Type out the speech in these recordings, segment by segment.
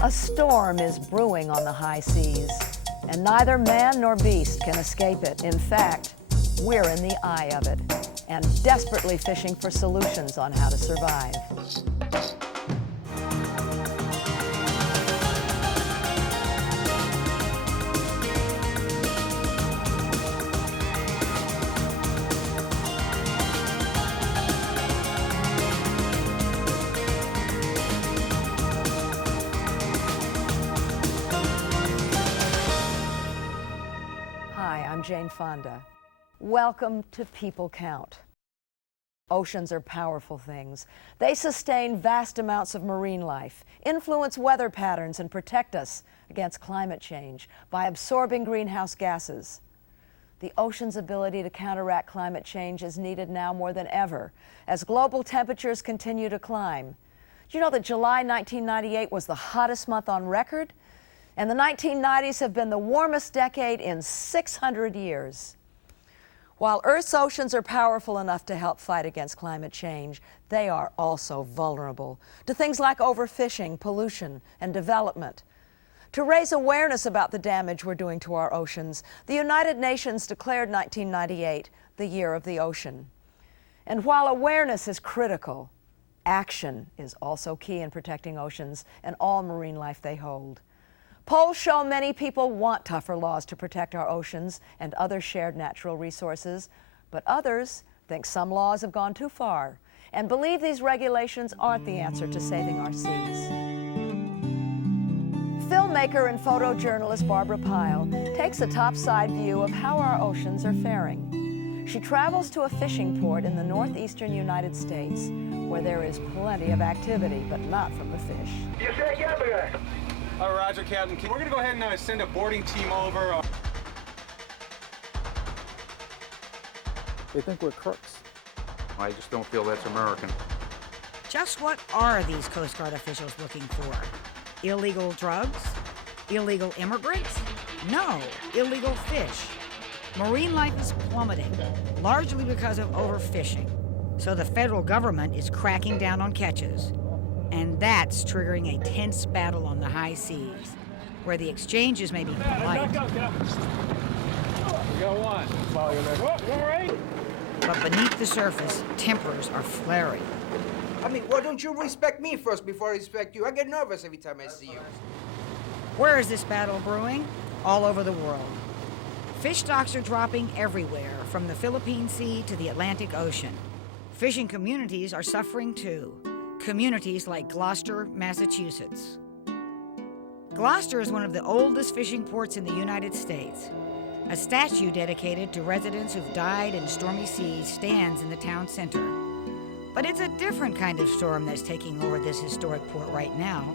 A storm is brewing on the high seas, and neither man nor beast can escape it. In fact, we're in the eye of it, and desperately fishing for solutions on how to survive. I'm Jane Fonda. Welcome to People Count. Oceans are powerful things. They sustain vast amounts of marine life, influence weather patterns, and protect us against climate change by absorbing greenhouse gases. The ocean's ability to counteract climate change is needed now more than ever as global temperatures continue to climb. Do you know that July 1998 was the hottest month on record? And the 1990s have been the warmest decade in 600 years. While Earth's oceans are powerful enough to help fight against climate change, they are also vulnerable to things like overfishing, pollution, and development. To raise awareness about the damage we're doing to our oceans, the United Nations declared 1998 the Year of the Ocean. And while awareness is critical, action is also key in protecting oceans and all marine life they hold. Polls show many people want tougher laws to protect our oceans and other shared natural resources, but others think some laws have gone too far and believe these regulations aren't the answer to saving our seas. Filmmaker and photojournalist Barbara Pyle takes a topside view of how our oceans are faring. She travels to a fishing port in the northeastern United States where there is plenty of activity, but not from the fish. Roger, Captain. We're going to go ahead and send a boarding team over. They think we're crooks. I just don't feel that's American. Just what are these Coast Guard officials looking for? Illegal drugs? Illegal immigrants? No, illegal fish. Marine life is plummeting, largely because of overfishing. So the federal government is cracking down on catches. And that's triggering a tense battle on the high seas, where the exchanges may be polite. We got one. All right. But beneath the surface, tempers are flaring. I mean, why don't you respect me first before I respect you? I get nervous every time I see you. Where is this battle brewing? All over the world. Fish stocks are dropping everywhere, from the Philippine Sea to the Atlantic Ocean. Fishing communities are suffering too. Communities like Gloucester, Massachusetts. Gloucester is one of the oldest fishing ports in the United States. A statue dedicated to residents who've died in stormy seas stands in the town center. But it's a different kind of storm that's taking over this historic port right now,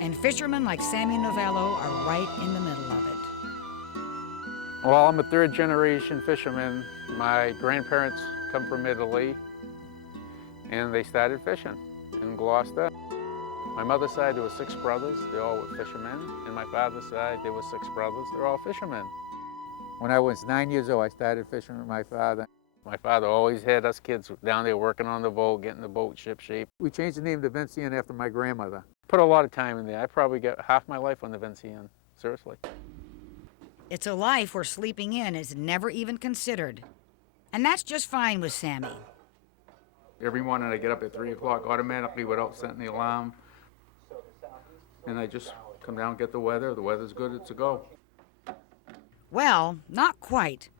and fishermen like Sammy Novello are right in the middle of it. Well, I'm a third-generation fisherman. My grandparents come from Italy, and they started fishing in Gloucester. My mother's side, there were 6 brothers. They all were fishermen. And my father's side, there were 6 brothers. They're all fishermen. When I was 9 years old, I started fishing with my father. My father always had us kids down there working on the boat, getting the boat ship shape. We changed the name to Vincian after my grandmother. Put a lot of time in there. I probably got half my life on the Vincian, seriously. It's a life where sleeping in is never even considered. And that's just fine with Sammy. Every morning I get up at 3 o'clock automatically without setting the alarm. And I just come down and get the weather. The weather's good, it's a go. Well, not quite.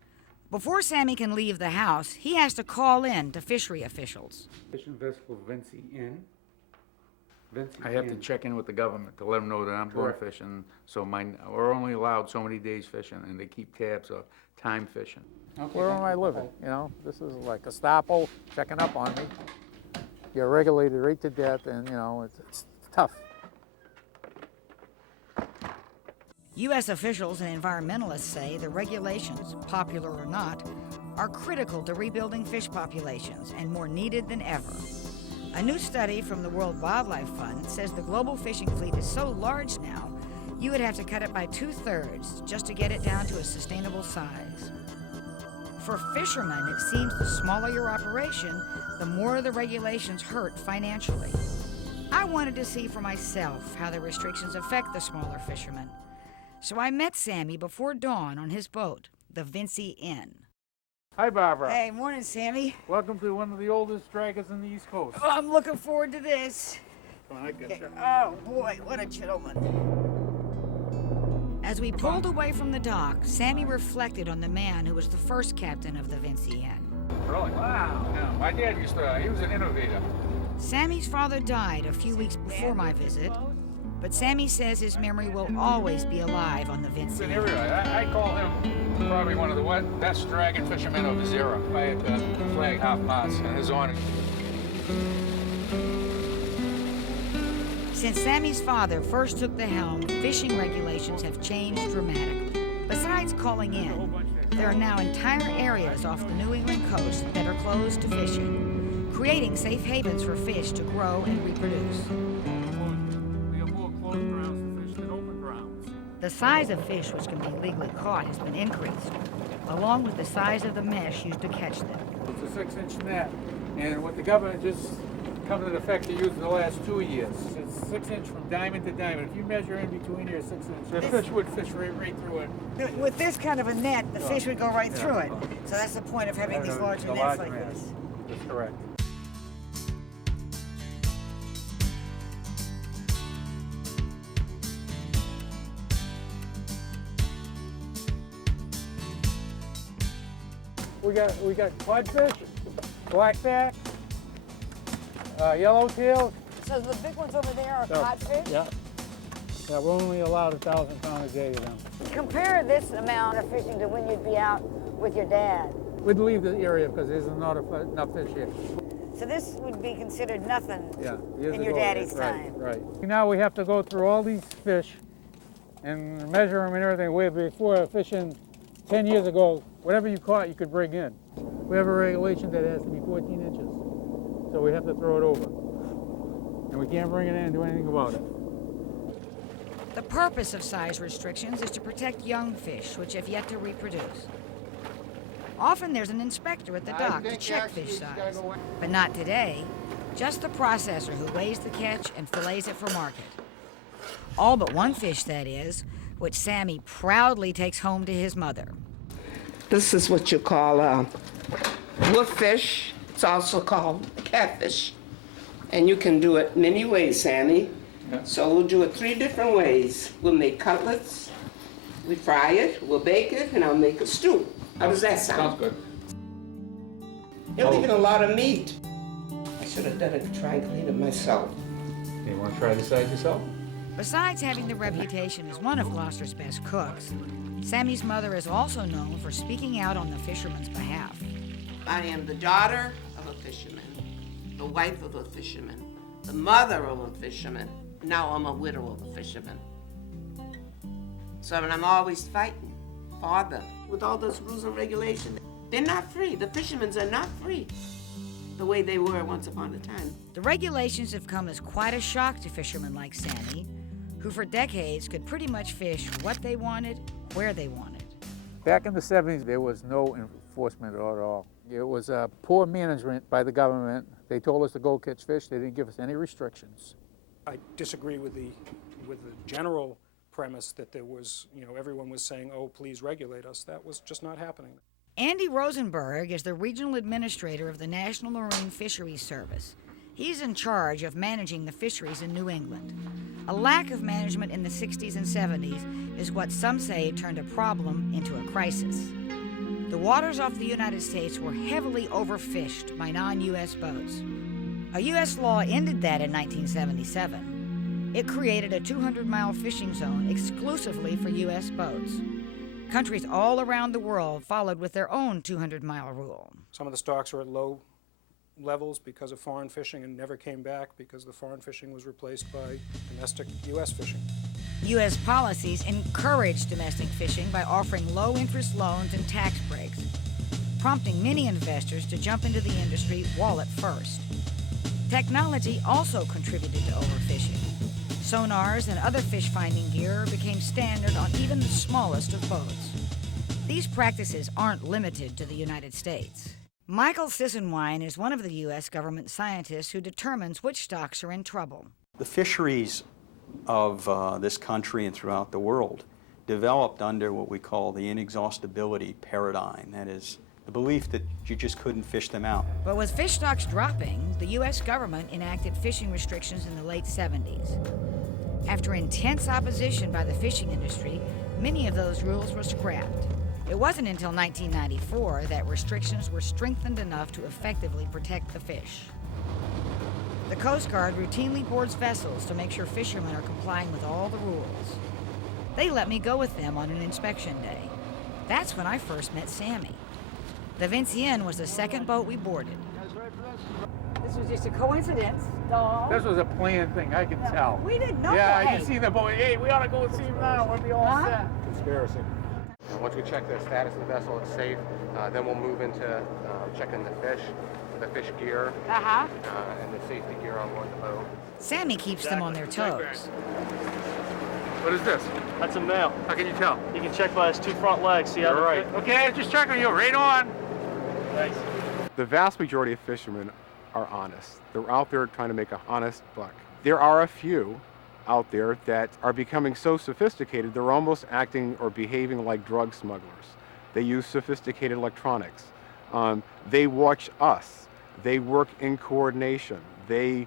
Before Sammy can leave the house, he has to call in to fishery officials. Fishing vessel Vincian. I have to check in with the government to let them know that I'm going fishing. So we're only allowed so many days fishing, and they keep tabs of time fishing. Okay. Where am I living? You know, this is like a Gestapo checking up on me. You're regulated right to death, and you know, it's tough. U.S. officials and environmentalists say the regulations, popular or not, are critical to rebuilding fish populations and more needed than ever. A new study from the World Wildlife Fund says the global fishing fleet is so large now, you would have to cut it by 2/3 just to get it down to a sustainable size. For fishermen, it seems the smaller your operation, the more the regulations hurt financially. I wanted to see for myself how the restrictions affect the smaller fishermen. So I met Sammy before dawn on his boat, the Vincy Inn. Hi, Barbara. Hey, morning, Sammy. Welcome to one of the oldest draggers in the East Coast. Oh, I'm looking forward to this. Come on, I get you. Oh, boy, what a gentleman. As we pulled away from the dock, Sammy reflected on the man who was the first captain of the Vincy Inn. Really? Wow. Yeah, my dad used to, he was an innovator. Sammy's father died a few weeks before my visit, but Sammy says his memory will always be alive on the He's Vincy an Inn. area. I call him probably one of the best dragon fishermen of his era. I had the flag half-mast and his honor. Since Sammy's father first took the helm, fishing regulations have changed dramatically. Besides calling in, there are now entire areas off the New England coast that are closed to fishing, creating safe havens for fish to grow and reproduce. We have more closed grounds to fish than open grounds. The size of fish which can be legally caught has been increased, along with the size of the mesh used to catch them. It's a 6-inch net, and what the government just come into effect to use in the last 2 years. It's 6-inch from diamond to diamond. If you measure in between here 6 inches, the fish would fish right through it. With this kind of a net, the fish would go right through it. So that's the point of having these larger nets like nets. this. That's correct. We got codfish, blackback, yellowtail. So the big ones over there are Yeah. codfish? Yeah. Yeah, we're only allowed 1,000 pounds a day of them. Compare this amount of fishing to when you'd be out with your dad. We'd leave the area because there's not enough fish here. So this would be considered nothing Yeah. in your daddy's time. Right. Now we have to go through all these fish and measure them and everything. Where before fishing 10 years ago, whatever you caught, you could bring in. We have a regulation that it has to be 14 inches. So we have to throw it over. And we can't bring it in and do anything about it. The purpose of size restrictions is to protect young fish, which have yet to reproduce. Often there's an inspector at the dock to check fish size, but not today. Just the processor who weighs the catch and fillets it for market. All but one fish, that is, which Sammy proudly takes home to his mother. This is what you call woodfish. It's also called catfish. And you can do it many ways, Sammy. So we'll do it 3 different ways. We'll make cutlets, we fry it, we'll bake it, and I'll make a stew. How does that sound? Sounds good. You're leaving a lot of meat. I should have done it to try and clean it myself. You want to try this size yourself? Besides having the reputation as one of Gloucester's best cooks, Sammy's mother is also known for speaking out on the fishermen's behalf. I am the daughter of a fisherman, the wife of a fisherman, the mother of a fisherman. Now I'm a widow of a fisherman. So I'm always fighting for them. With all those rules and regulations, they're not free. The fishermen are not free the way they were once upon a time. The regulations have come as quite a shock to fishermen like Sammy, who for decades could pretty much fish what they wanted, where they wanted. Back in the 70s, there was no enforcement at all. It was poor management by the government. They told us to go catch fish. They didn't give us any restrictions. I disagree with the general premise that there was, everyone was saying, oh, please regulate us. That was just not happening. Andy Rosenberg is the regional administrator of the National Marine Fisheries Service. He's in charge of managing the fisheries in New England. A lack of management in the 60s and 70s is what some say turned a problem into a crisis. The waters off the United States were heavily overfished by non-U.S. boats. A U.S. law ended that in 1977. It created a 200-mile fishing zone exclusively for U.S. boats. Countries all around the world followed with their own 200-mile rule. Some of the stocks were at low levels because of foreign fishing and never came back because the foreign fishing was replaced by domestic U.S. fishing. U.S. policies encouraged domestic fishing by offering low-interest loans and tax breaks, prompting many investors to jump into the industry wallet first. Technology also contributed to overfishing. Sonars and other fish-finding gear became standard on even the smallest of boats. These practices aren't limited to the United States. Michael Sissenwine is one of the U.S. government scientists who determines which stocks are in trouble. The fisheries of this country and throughout the world developed under what we call the inexhaustibility paradigm. That is, the belief that you just couldn't fish them out. But with fish stocks dropping, the U.S. government enacted fishing restrictions in the late 70s. After intense opposition by the fishing industry, many of those rules were scrapped. It wasn't until 1994 that restrictions were strengthened enough to effectively protect the fish. The Coast Guard routinely boards vessels to make sure fishermen are complying with all the rules. They let me go with them on an inspection day. That's when I first met Sammy. The Vincienne was the second boat we boarded. This was just a coincidence, doll. This was a planned thing, I can tell. We didn't know. Yeah, I Hey. can see the boat. Hey, we ought to go and see him now. We'll be all set. Conspiracy. And once we check the status of the vessel, it's safe, then we'll move into checking the fish gear, and the safety gear on board the boat. Sammy keeps them on their toes. What is this? That's a male. How can you tell? You can check by his two front legs. See how You're right. Okay, just checking you. Right on. Thanks. The vast majority of fishermen are honest. They're out there trying to make an honest buck. There are a few out there that are becoming so sophisticated they're almost acting or behaving like drug smugglers. They use sophisticated electronics. They watch us. They work in coordination. They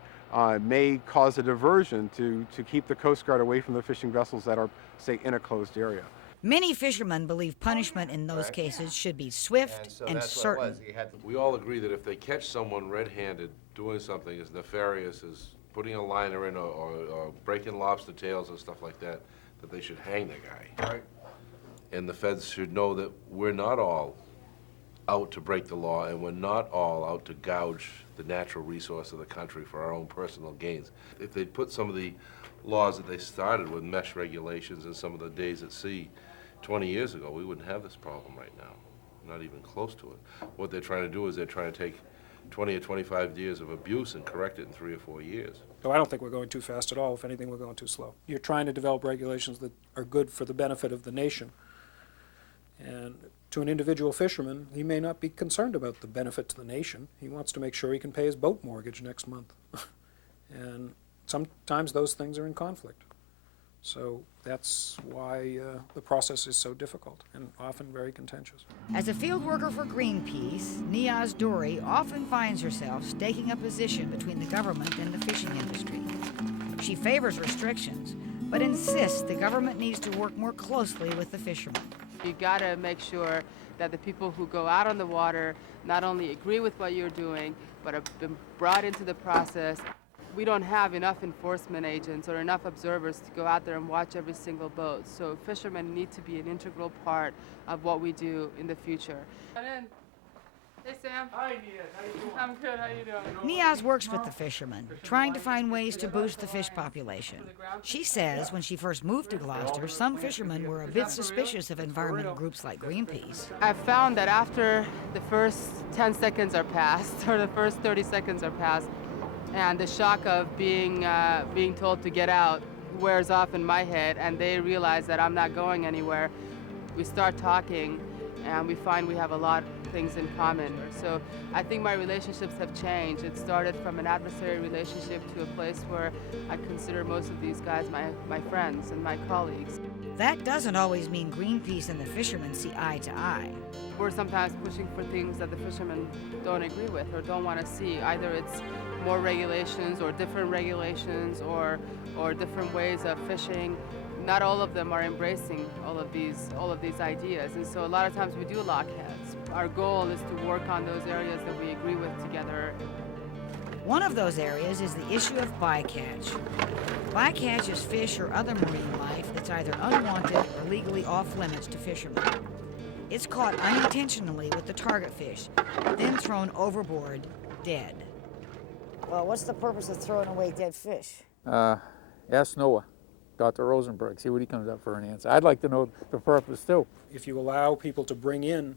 may cause a diversion to keep the Coast Guard away from the fishing vessels that are, say, in a closed area. Many fishermen believe punishment in those cases should be swift and certain. We all agree that if they catch someone red-handed doing something as nefarious as putting a liner in or breaking lobster tails and stuff like that, that they should hang the guy. Right. And the feds should know that we're not all out to break the law, and we're not all out to gouge the natural resource of the country for our own personal gains. If they'd put some of the laws that they started with mesh regulations and some of the days at sea 20 years ago, we wouldn't have this problem right now, not even close to it. What they're trying to do is they're trying to take 20 or 25 years of abuse and correct it in 3 or 4 years. So I don't think we're going too fast at all. If anything, we're going too slow. You're trying to develop regulations that are good for the benefit of the nation. And to an individual fisherman, he may not be concerned about the benefit to the nation. He wants to make sure he can pay his boat mortgage next month. And sometimes those things are in conflict. So that's why the process is so difficult and often very contentious. As a field worker for Greenpeace, Niaz Dory often finds herself staking a position between the government and the fishing industry. She favors restrictions, but insists the government needs to work more closely with the fishermen. You gotta make sure that the people who go out on the water not only agree with what you're doing, but have been brought into the process. We don't have enough enforcement agents or enough observers to go out there and watch every single boat. So fishermen need to be an integral part of what we do in the future. Hey, Sam. Hi, Niaz. How you doing? I'm good. How you doing? Niaz works with the fishermen, trying to find ways to boost the fish population. She says when she first moved to Gloucester, some fishermen were a bit suspicious of environmental groups like Greenpeace. I've found that after the first 10 seconds are passed, or the first 30 seconds are passed, and the shock of being told to get out wears off in my head, and they realize that I'm not going anywhere, we start talking, and we find we have a lot of things in common. So I think my relationships have changed. It started from an adversary relationship to a place where I consider most of these guys my friends and my colleagues. That doesn't always mean Greenpeace and the fishermen see eye to eye. We're sometimes pushing for things that the fishermen don't agree with or don't want to see. Either it's more regulations or different regulations or different ways of fishing. Not all of them are embracing all of these ideas, and so a lot of times we do lock heads. Our goal is to work on those areas that we agree with together. One of those areas is the issue of bycatch. Bycatch is fish or other marine life that's either unwanted or legally off limits to fishermen. It's caught unintentionally with the target fish, then thrown overboard, dead. Well, what's the purpose of throwing away dead fish? Ask Noah, Dr. Rosenberg, see what he comes up for an answer. I'd like to know the purpose too. If you allow people to bring in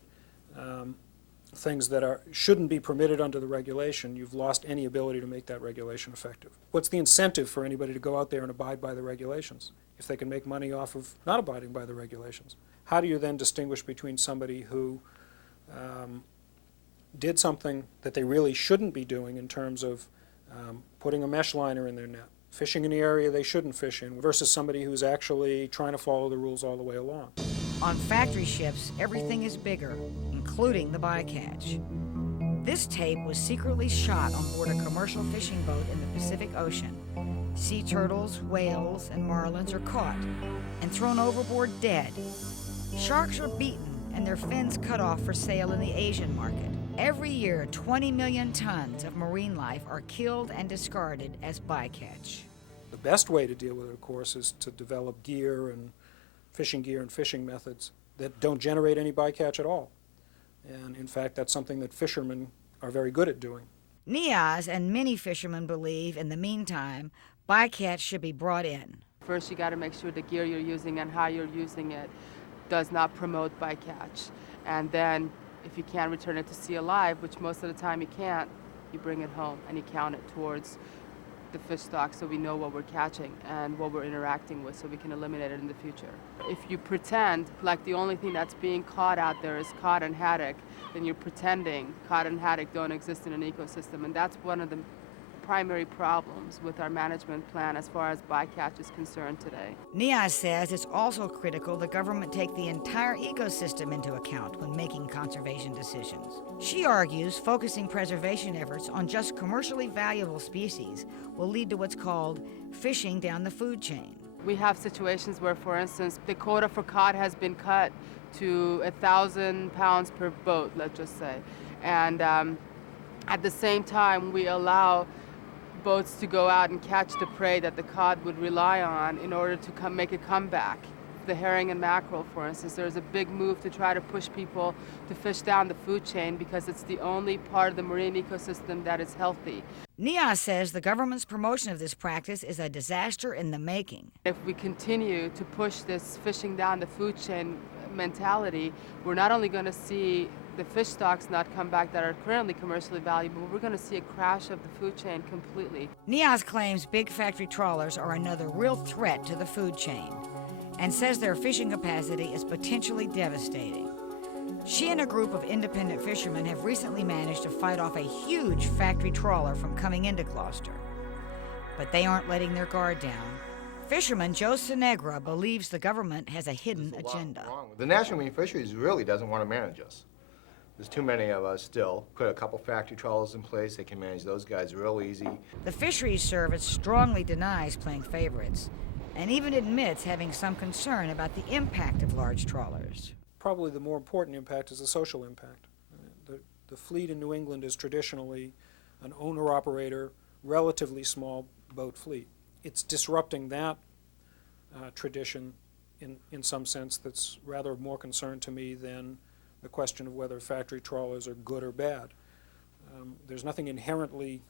things that shouldn't be permitted under the regulation, you've lost any ability to make that regulation effective. What's the incentive for anybody to go out there and abide by the regulations if they can make money off of not abiding by the regulations? How do you then distinguish between somebody who did something that they really shouldn't be doing in terms of putting a mesh liner in their net, fishing in the area they shouldn't fish in versus somebody who's actually trying to follow the rules all the way along. On factory ships, everything is bigger, including the bycatch. This tape was secretly shot on board a commercial fishing boat in the Pacific Ocean. Sea turtles, whales, and marlins are caught and thrown overboard dead. Sharks are beaten and their fins cut off for sale in the Asian market. Every year, 20 million tons of marine life are killed and discarded as bycatch. The best way to deal with it, of course, is to develop gear and fishing methods that don't generate any bycatch at all. And in fact, that's something that fishermen are very good at doing. Niaz and many fishermen believe, in the meantime, bycatch should be brought in. First, you got to make sure the gear you're using and how you're using it does not promote bycatch. And then, if you can't return it to sea alive, which most of the time you can't, you bring it home and you count it towards the fish stock so we know what we're catching and what we're interacting with so we can eliminate it in the future. If you pretend like the only thing that's being caught out there is cod and haddock, then you're pretending cod and haddock don't exist in an ecosystem, and that's one of the primary problems with our management plan as far as bycatch is concerned today. Niaz says it's also critical the government take the entire ecosystem into account when making conservation decisions. She argues focusing preservation efforts on just commercially valuable species will lead to what's called fishing down the food chain. We have situations where, for instance, the quota for cod has been cut to 1,000 pounds per boat, let's just say. And at the same time, we allow boats to go out and catch the prey that the cod would rely on in order to make a comeback. The herring and mackerel, for instance, there's a big move to try to push people to fish down the food chain because it's the only part of the marine ecosystem that is healthy. Niaz says the government's promotion of this practice is a disaster in the making. If we continue to push this fishing down the food chain mentality, we're not only going to see the fish stocks not come back that are currently commercially valuable, we're going to see a crash of the food chain completely. Niaz claims big factory trawlers are another real threat to the food chain and says their fishing capacity is potentially devastating. She and a group of independent fishermen have recently managed to fight off a huge factory trawler from coming into Gloucester. But they aren't letting their guard down. Fisherman Joe Sinegra believes the government has a hidden agenda. The National Marine Fisheries really doesn't want to manage us. There's too many of us still. Put a couple factory trawlers in place, they can manage those guys real easy. The Fisheries Service strongly denies playing favorites and even admits having some concern about the impact of large trawlers. Probably the more important impact is the social impact. The fleet in New England is traditionally an owner-operator, relatively small boat fleet. It's disrupting that tradition in some sense that's rather more concern to me than the question of whether factory trawlers are good or bad. There's nothing inherently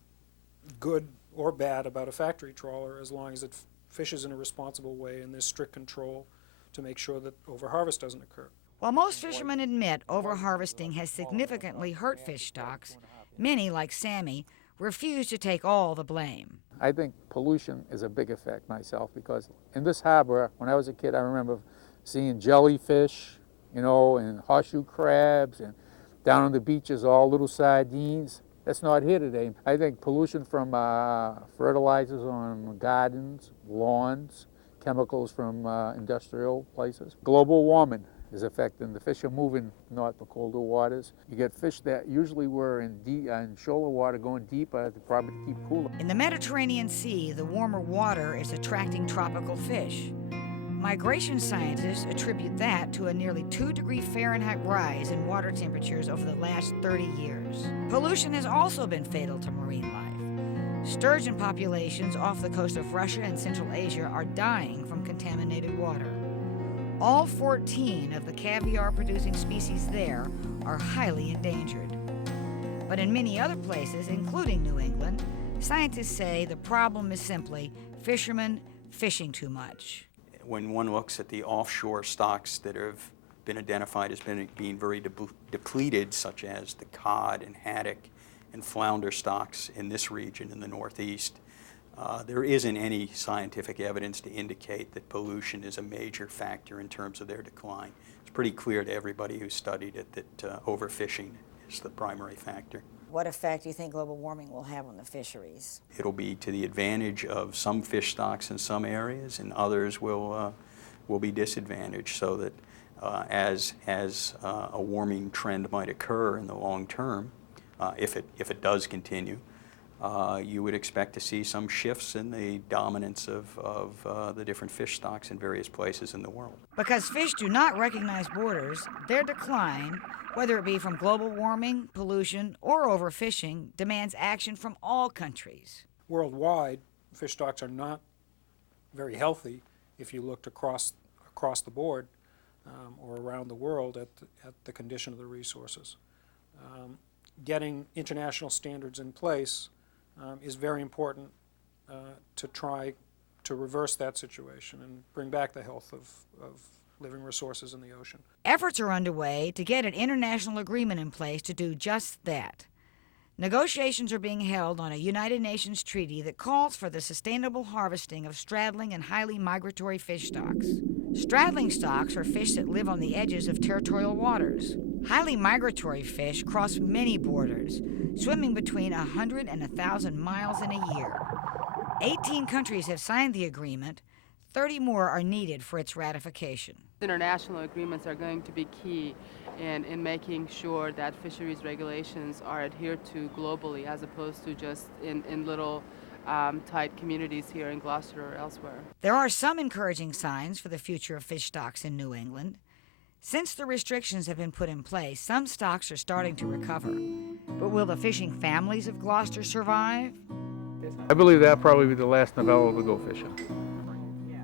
good or bad about a factory trawler as long as it fishes in a responsible way and there's strict control to make sure that overharvest doesn't occur. While most fishermen admit overharvesting has significantly hurt fish stocks, many, like Sammy, refuse to take all the blame. I think pollution is a big effect myself because in this harbor, when I was a kid, I remember seeing jellyfish, you know, and horseshoe crabs, and down on the beaches, all little sardines. That's not here today. I think pollution from fertilizers on gardens, lawns, chemicals from industrial places. Global warming is affecting. The fish are moving north for colder waters. You get fish that usually were in shoaler water going deeper to probably keep cooler. In the Mediterranean Sea, the warmer water is attracting tropical fish. Migration scientists attribute that to a nearly 2-degree Fahrenheit rise in water temperatures over the last 30 years. Pollution has also been fatal to marine life. Sturgeon populations off the coast of Russia and Central Asia are dying from contaminated water. All 14 of the caviar-producing species there are highly endangered. But in many other places, including New England, scientists say the problem is simply fishermen fishing too much. When one looks at the offshore stocks that have been identified as being very depleted, such as the cod and haddock and flounder stocks in this region in the Northeast, there isn't any scientific evidence to indicate that pollution is a major factor in terms of their decline. It's pretty clear to everybody who studied it that overfishing is the primary factor. What effect do you think global warming will have on the fisheries? It'll be to the advantage of some fish stocks in some areas, and others will be disadvantaged, so that as a warming trend might occur in the long term, if it does continue, you would expect to see some shifts in the dominance of the different fish stocks in various places in the world. Because fish do not recognize borders, their decline, whether it be from global warming, pollution, or overfishing, demands action from all countries. Worldwide, fish stocks are not very healthy if you looked across the board or around the world at the condition of the resources. Getting international standards in place is very important to try to reverse that situation and bring back the health of living resources in the ocean. Efforts are underway to get an international agreement in place to do just that. Negotiations are being held on a United Nations treaty that calls for the sustainable harvesting of straddling and highly migratory fish stocks. Straddling stocks are fish that live on the edges of territorial waters. Highly migratory fish cross many borders, swimming between 100 and 1,000 miles in a year. 18 countries have signed the agreement. 30 more are needed for its ratification. International agreements are going to be key in making sure that fisheries regulations are adhered to globally, as opposed to just in little tight communities here in Gloucester or elsewhere. There are some encouraging signs for the future of fish stocks in New England. Since the restrictions have been put in place, some stocks are starting to recover. But will the fishing families of Gloucester survive? I believe that'll probably be the last Novello to go fishing.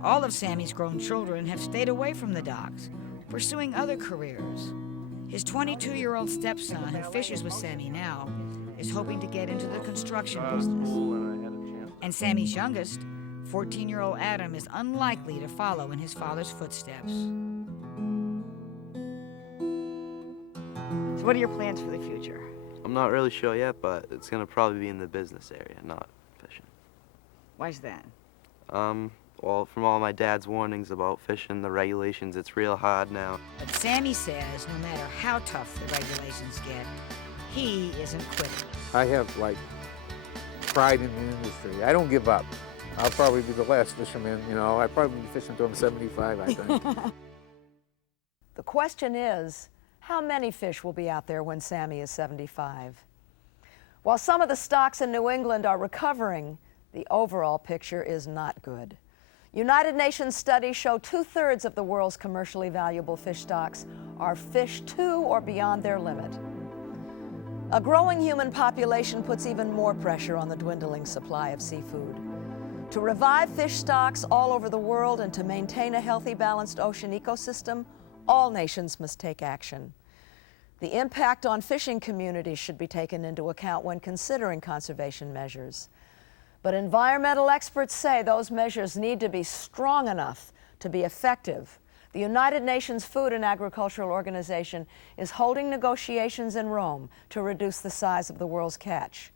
All of Sammy's grown children have stayed away from the docks, pursuing other careers. His 22-year-old stepson, who fishes with Sammy now, is hoping to get into the construction business. And Sammy's youngest, 14-year-old Adam, is unlikely to follow in his father's footsteps. So what are your plans for the future? I'm not really sure yet, but it's going to probably be in the business area, not fishing. Why's that? Well, from all my dad's warnings about fishing, the regulations, it's real hard now. But Sammy says no matter how tough the regulations get, he isn't quitting. I have, pride in the industry. I don't give up. I'll probably be the last fisherman, I'll probably be fishing until I'm 75, I think. The question is, how many fish will be out there when Sammy is 75? While some of the stocks in New England are recovering, the overall picture is not good. United Nations studies show 2/3 of the world's commercially valuable fish stocks are fished to or beyond their limit. A growing human population puts even more pressure on the dwindling supply of seafood. To revive fish stocks all over the world and to maintain a healthy, balanced ocean ecosystem, all nations must take action. The impact on fishing communities should be taken into account when considering conservation measures. But environmental experts say those measures need to be strong enough to be effective. The United Nations Food and Agricultural Organization is holding negotiations in Rome to reduce the size of the world's catch.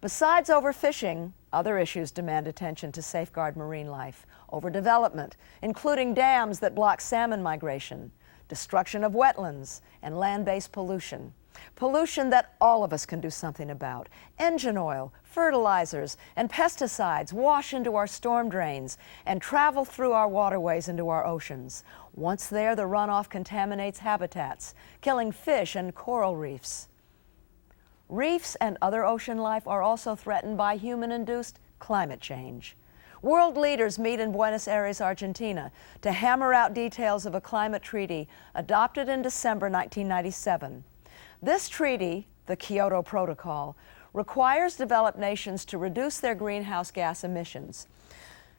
Besides overfishing, other issues demand attention to safeguard marine life. Overdevelopment, including dams that block salmon migration, destruction of wetlands, and land-based pollution. Pollution that all of us can do something about. Engine oil, fertilizers, and pesticides wash into our storm drains and travel through our waterways into our oceans. Once there, the runoff contaminates habitats, killing fish and coral reefs. Reefs and other ocean life are also threatened by human-induced climate change. World leaders meet in Buenos Aires, Argentina, to hammer out details of a climate treaty adopted in December 1997. This treaty, the Kyoto Protocol, requires developed nations to reduce their greenhouse gas emissions.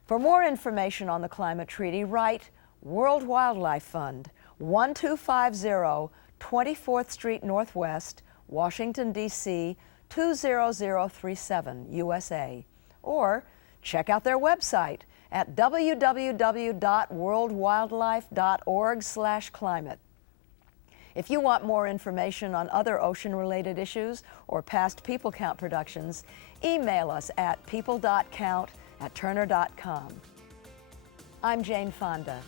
For more information on the climate treaty, write World Wildlife Fund, 1250 24th Street Northwest, Washington, D.C., 20037, USA. Or check out their website at www.worldwildlife.org/climate. If you want more information on other ocean-related issues or past People Count productions, email us at people.count@turner.com. I'm Jane Fonda.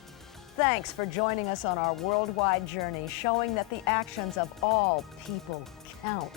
Thanks for joining us on our worldwide journey, showing that the actions of all people count.